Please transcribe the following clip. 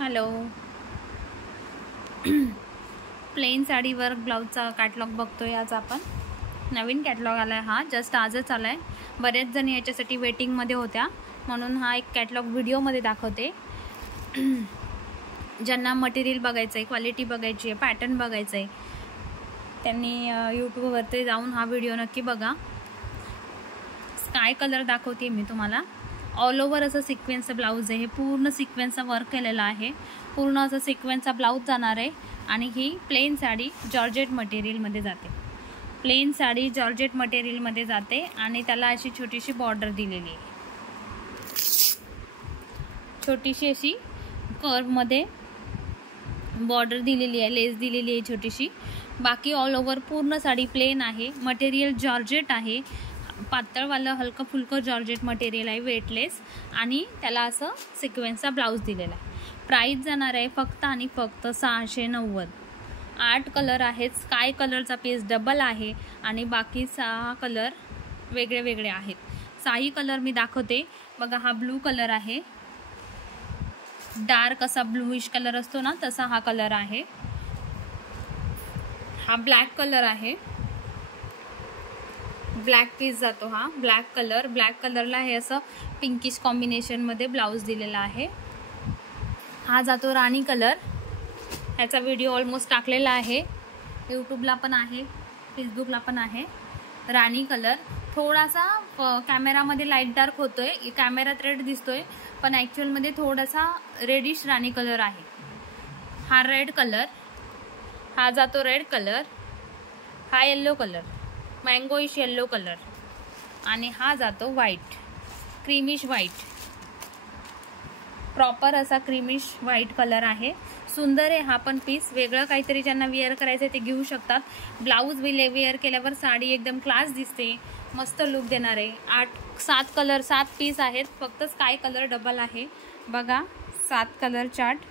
Hello. Plain साडीवर ब्लाऊजचा catalogue बघतोय आज आपण. नवीन कॅटलॉग आला आहे हा, जस्ट आजच आला आहे. बरेच जण याच्यासाठी वेटिंगमध्ये होत्या, म्हणून हा एक कॅटलॉग व्हिडिओमध्ये दाखवते. ज्यांना मटेरियल बघायचं आहे, क्वालिटी बघायची आहे, पॅटर्न बघायचं आहे, त्यांनी यूट्यूबवरती जाऊन हा व्हिडिओ नक्की बघा. स्काय कलर दाखवते मी तुम्हाला. ऑल ओव्हर असं सिक्वेन्सचं ब्लाऊज आहे. हे पूर्ण सिक्वेन्सचा वर्क केलेला आहे. पूर्ण असं सिक्वेन्सचा ब्लाऊज जाणार आहे. आणि ही प्लेन साडी जॉर्जेट मटेरियलमध्ये जाते. प्लेन साडी जॉर्जेट मटेरियलमध्ये जाते आणि त्याला अशी छोटीशी बॉर्डर दिलेली आहे. छोटीशी अशी कर्वमध्ये बॉर्डर दिलेली आहे, लेस दिलेली आहे छोटीशी. बाकी ऑल ओव्हर पूर्ण साडी प्लेन आहे. मटेरियल जॉर्जेट आहे. पातळवालं हलकं फुलकं जॉर्जेट मटेरियल आहे, वेटलेस. आणि त्याला असं सिक्वेन्सचा ब्लाऊज दिलेला आहे. प्राईस जाणार आहे फक्त आणि फक्त 690. 8 कलर आहेत. स्काय कलरचा पीस डबल आहे आणि बाकी 6 कलर वेगळे वेगळे आहेत. 6 कलर मी दाखवते बघा. हा ब्लू कलर आहे. डार्क असा ब्लूइश कलर असतो ना, तसा हा कलर आहे. हा ब्लॅक कलर आहे. ब्लॅक पीस जातो हा ब्लॅक कलर. ब्लॅक कलरला हे असं पिंकिश कॉम्बिनेशनमध्ये ब्लाऊज दिलेला आहे. हा जातो राणी कलर. ह्याचा व्हिडिओ ऑलमोस्ट टाकलेला आहे. यूट्यूबला पण आहे, फेसबुकला पण आहे. राणी कलर थोडासा कॅमेरामध्ये लाईट डार्क होतोय, कॅमेरात रेड दिसतोय, पण ॲक्च्युअलमध्ये थोडासा रेडिश राणी कलर आहे. हा रेड कलर. हा जातो रेड कलर. हा येल्लो कलर, मँगोइश येल्लो कलर. आणि हा जातो व्हाईट, क्रीमिश व्हाईट. प्रॉपर असा क्रीमिश व्हाईट कलर आहे. सुंदर आहे हा पण पीस. वेगळं काहीतरी ज्यांना वेअर करायचं आहे ते घेऊ शकतात. ब्लाऊज वेअर केल्यावर साडी एकदम क्लास दिसते, मस्त लुक देणार आहे. 7 कलर 7 पीस आहेत. फक्त स्काय कलर डबल आहे बघा. 7 कलर चार्ट.